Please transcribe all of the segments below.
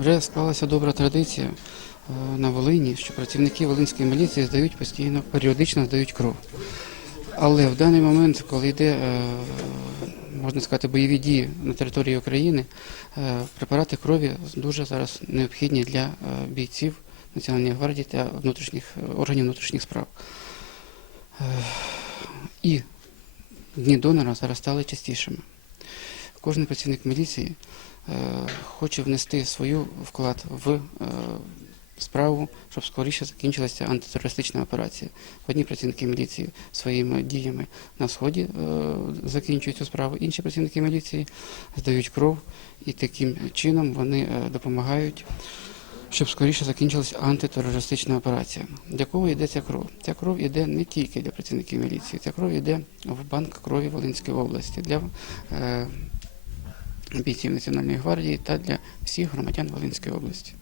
Вже склалася добра традиція е, на Волині, що працівники Волинської міліції здають постійно, періодично здають кров. Але в даний момент, коли йде, е, можна сказати, бойові дії на території України, е, препарати крові дуже зараз необхідні для бійців Національної гвардії та внутрішніх органів внутрішніх справ. І дні донора зараз стали частішими. Кожен працівник міліції хоче внести свою вклад в е, справу, щоб скоріше закінчилася антитерористична операція. Одні працівники міліції своїми діями на сході е, закінчують цю справу, інші працівники міліції здають кров і таким чином вони е, допомагають. Щоб скоріше закінчилася антитерористична операція. Для кого йде ця кров? Ця кров йде не тільки для працівників міліції, ця кров йде в банк крові Волинської області для е, бійців Національної гвардії та для всіх громадян Волинської області.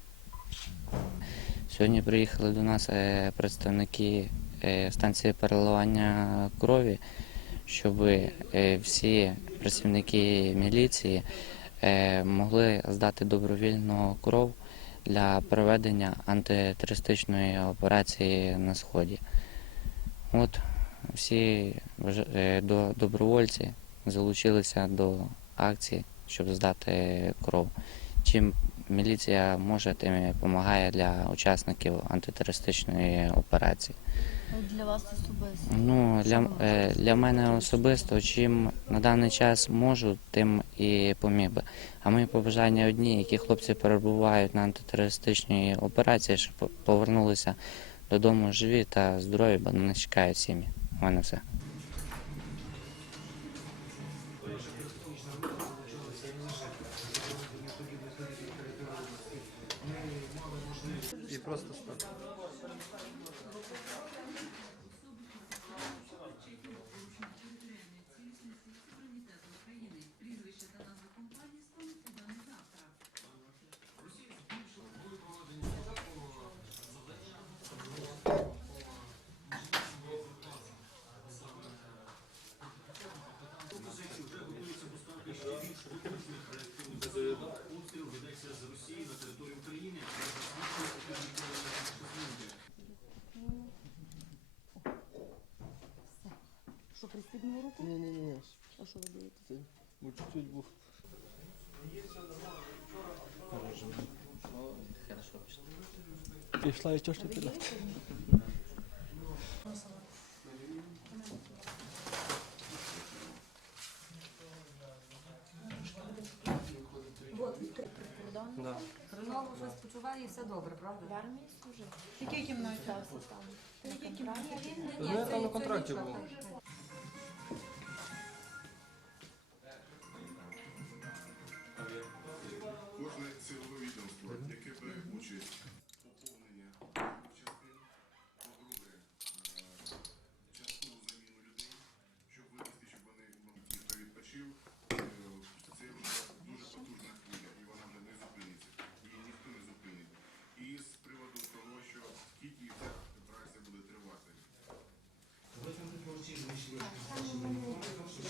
Сьогодні приїхали до нас е, представники е, станції переливання крові, щоб е, всі працівники міліції могли здати добровільно кров для проведення антитерористичної операції на сході. От всі добровольці залучилися до акції, щоб здати кров. Чим міліція може, тим і допомагає для учасників антитерористичної операції. Для вас особисто. Ну, для, е, для мене особисто, чим на даний час можу, тим і поміг би. А мої побажання одні, які хлопці перебувають на антитерористичній операції, щоб повернулися додому живі та здорові, бо на них чекають сім'ї. У мене все. Просто стати. Що, пристібнули руку? Ні, ні, ні. А що ви? Це бо чуть-чуть був. Пішла і що ж ти служив. Який кімнаті? Там. На контракті. Ні,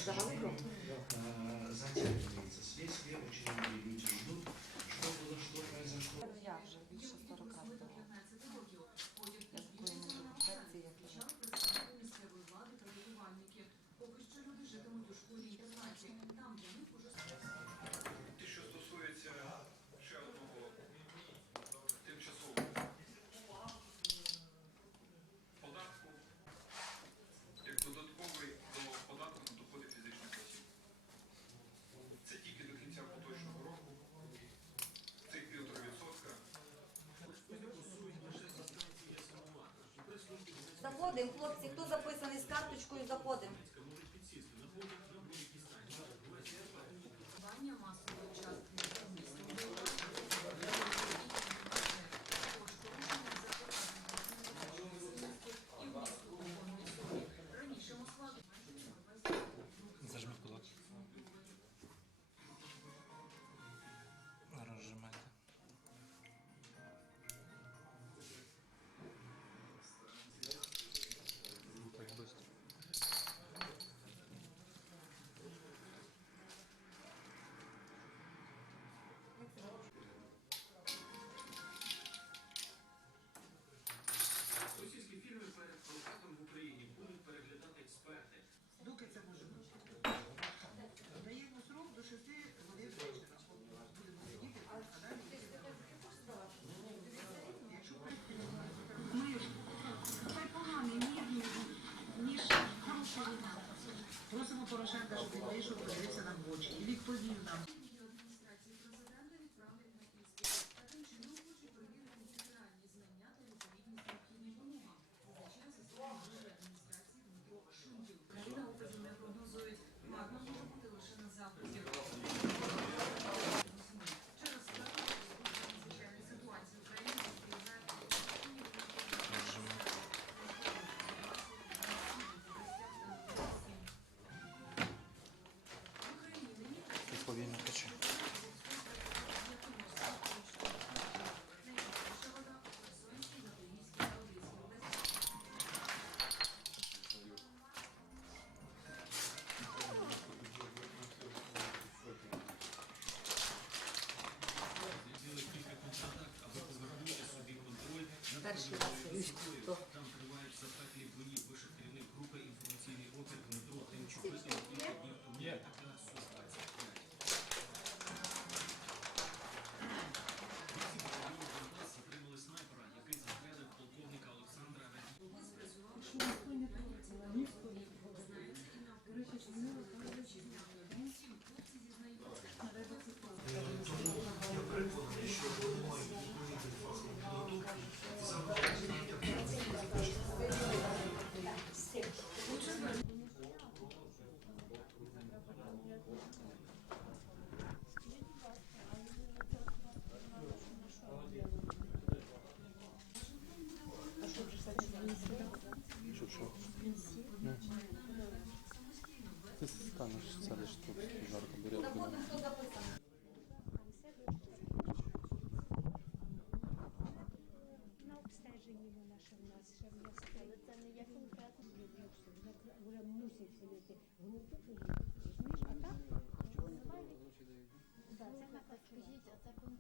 Zdawały go. Заходимо, хлопці, хто записаний з карточкою, заходимо. Тобто кожен вийшов подивився нам в очі і відповів нам. します。Та ну ж це лиш тут жарко бере. На обстеженні вона ще в нас ще в нас стоїть. Це не є конкретно. Вже мусить сидіти групу. А так? Це так, скажіть, а це конкретно.